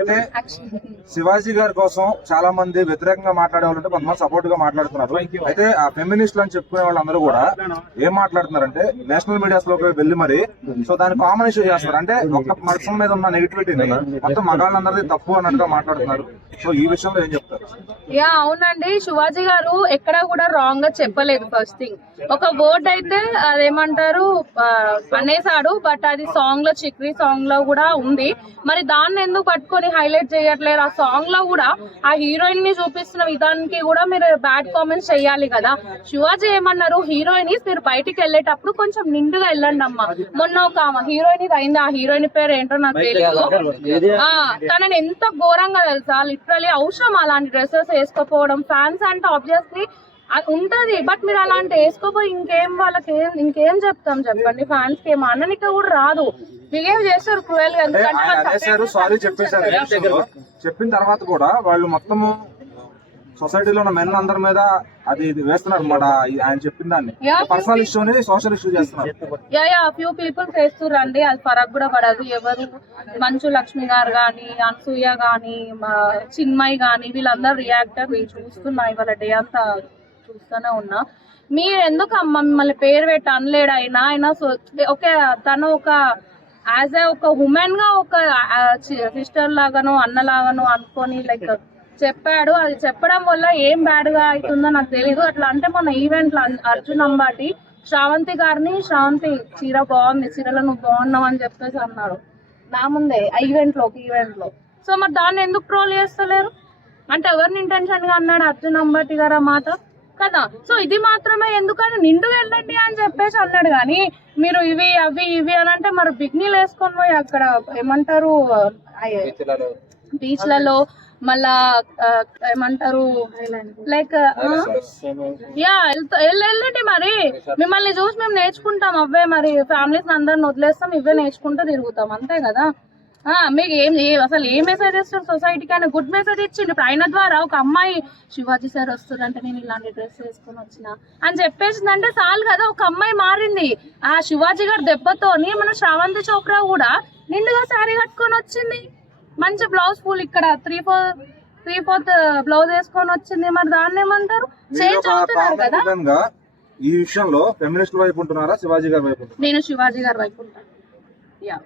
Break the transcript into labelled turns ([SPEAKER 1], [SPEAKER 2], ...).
[SPEAKER 1] అంటే శివాజీ గారి కోసం చాలా మంది వ్యతిరేకంగా మాట్లాడే వాళ్ళు ఉంటే కొంతమంది సపోర్ట్గా మాట్లాడుతున్నారు. అయితే ఆ ఫెమినిస్టులు అని చెప్పుకునే వాళ్ళందరూ కూడా ఏం మాట్లాడుతున్నారంటే నేషనల్ మీడియాస్లోకి వెళ్ళి మరి సో దాన్ని కామన్ ఇష్యూ చేస్తారు అంటే ఒక్క పర్సన్ మీద ఉన్న నెగిటివిటీని మొత్తం మగాళ్ళందరిది తప్పు అన్నట్టుగా మాట్లాడుతున్నారు. సో ఈ విషయంలో ఏం చెప్తారు?
[SPEAKER 2] యా అవునండి. శివాజీ గారు ఎక్కడ కూడా రాంగ్గా చెప్పలేదు ఫస్ట్ థింగ్ ఒక వర్డ్ అయితే అదేమంటారు అనేసాడు బట్ అది సాంగ్లో చిక్రీ సాంగ్లో కూడా ఉంది. మరి దాన్ని ఎందుకు పట్టుకొని హైలైట్ చేయట్లేదు? ఆ సాంగ్లో కూడా ఆ హీరోయిన్ని చూపిస్తున్న విధానికి కూడా మీరు బ్యాడ్ కామెంట్స్ చేయాలి కదా. శివాజీ ఏమన్నారు? హీరోయిన్ మీరు బయటికి వెళ్ళేటప్పుడు కొంచెం నిండుగా వెళ్ళండి అమ్మా. మొన్న ఒక హీరోయిన్ అయింది. ఆ హీరోయిన్ పేరు ఏంటో నాకు తెలియదు ఆ తనని ఎంత ఘోరంగా తెలుసా? లిటరలీ అవసరం అలాంటి డ్రెస్సెస్ వేసుకోపోవడం ఫ్యాన్స్ అంటే ఆబ్వియస్లీ ఉంటది. బట్ మీరు అలాంటి వేసుకోపోయి ఇంకేం వాళ్ళకి ఇంకేం చెప్తాం చెప్పండి? ఫ్యాన్స్కి ఏం అననిక కూడా రాదు. బిహేవ్ చేస్తారు
[SPEAKER 1] క్రూయల్గా
[SPEAKER 2] ఎందుకంటే.
[SPEAKER 1] చెప్పిన తర్వాత కూడా వాళ్ళు మొత్తము సొసైటీలో ఉన్న మెన్ అందరి మీద అది ఇది వేస్తున్నారు అనమాట ఆయన చెప్పిన దాన్ని. పర్సనల్ ఇష్యూని సోషల్ ఇష్యూ చేస్తున్నారు.
[SPEAKER 2] యా యా ఫ్యూ పీపుల్ చేస్తుర్రండి అది ఫరక్ కూడా పడదు. ఎవరు మంచు లక్ష్మి గారు కానీ అనసూయ కానీ చిన్మయ్ కానీ వీళ్ళందరూ రియాక్టర్ నేను చూస్తున్నా ఇవాళ డే అంతా చూస్తూనే ఉన్నా. మీరు ఎందుకు అమ్మ మిమ్మల్ని పేరు పెట్టి అనలేడు అయినా? అయినా సో ఓకే తను ఒక యాజ్ ఏ ఒక ఉమెన్గా ఒక సిస్టర్ లాగానో అన్న లాగానో అనుకొని లైక్ చెప్పాడు. అది చెప్పడం వల్ల ఏం బ్యాడ్గా అవుతుందో నాకు తెలియదు అట్లా అంటే మొన్న ఈవెంట్ అర్జున్ అంబాటి శ్రావంతి గారిని శ్రావంతి చీర బాగుంది చీరలో నువ్వు బాగున్నావు అని చెప్పేసి అన్నాడు నా ముందే ఈవెంట్లో ఈవెంట్లో. సో మరి దాన్ని ఎందుకు ట్రోల్ చేస్తలేరు? అంటే ఎవరిని ఇంటెన్షన్గా అన్నాడు అర్జున్ అంబాటి గారు ఆ మాట? కదా? సో ఇది మాత్రమే ఎందుకని నిండు వెళ్ళండి అని చెప్పేసి అన్నాడు. కానీ మీరు ఇవి అవి ఇవి అని అంటే మరి బిగ్నీలు వేసుకొని పోయి అక్కడ ఏమంటారు బీచ్లలో మళ్ళా ఏమంటారు లైక్ యా వెళ్తా- వెళ్ళండి మరి. మిమ్మల్ని చూసి మేము నేర్చుకుంటాం అవే మరి. ఫ్యామిలీస్ అందరిని వదిలేస్తాం ఇవే నేర్చుకుంటూ తిరుగుతాం అంతే కదా? మీకు ఏం అసలు ఏ మెసేజ్ ఇస్తారు సొసైటీకి ఆయన గుడ్ మెసేజ్ ఇచ్చిండు. ఇప్పుడు ఆయన ద్వారా ఒక అమ్మాయి శివాజీ సార్ వస్తుందంటే నేను ఇలాంటి డ్రెస్ వేసుకొని వచ్చిన అని చెప్పేసిందంటే చాలు కదా ఒక అమ్మాయి మారింది. ఆ శివాజీ గారి దెబ్బతోని మన శ్రావంతి చోప్రా కూడా నిండుగా శారీ కట్టుకొని వచ్చింది. మంచి బ్లౌజ్ ఫుల్ ఇక్కడ three four three fourth blouse వేసుకొని వచ్చింది. మరి దాన్ని ఏమంటారు? చేంజ్ అవుతున్నారు కదా.
[SPEAKER 1] ఈ విషయంలో ఫెమినిస్ట్ వైపు ఉంటున్నారా శివాజీ గారి వైపు
[SPEAKER 2] నేను శివాజీ గారు వైపు ఉంటాను. యా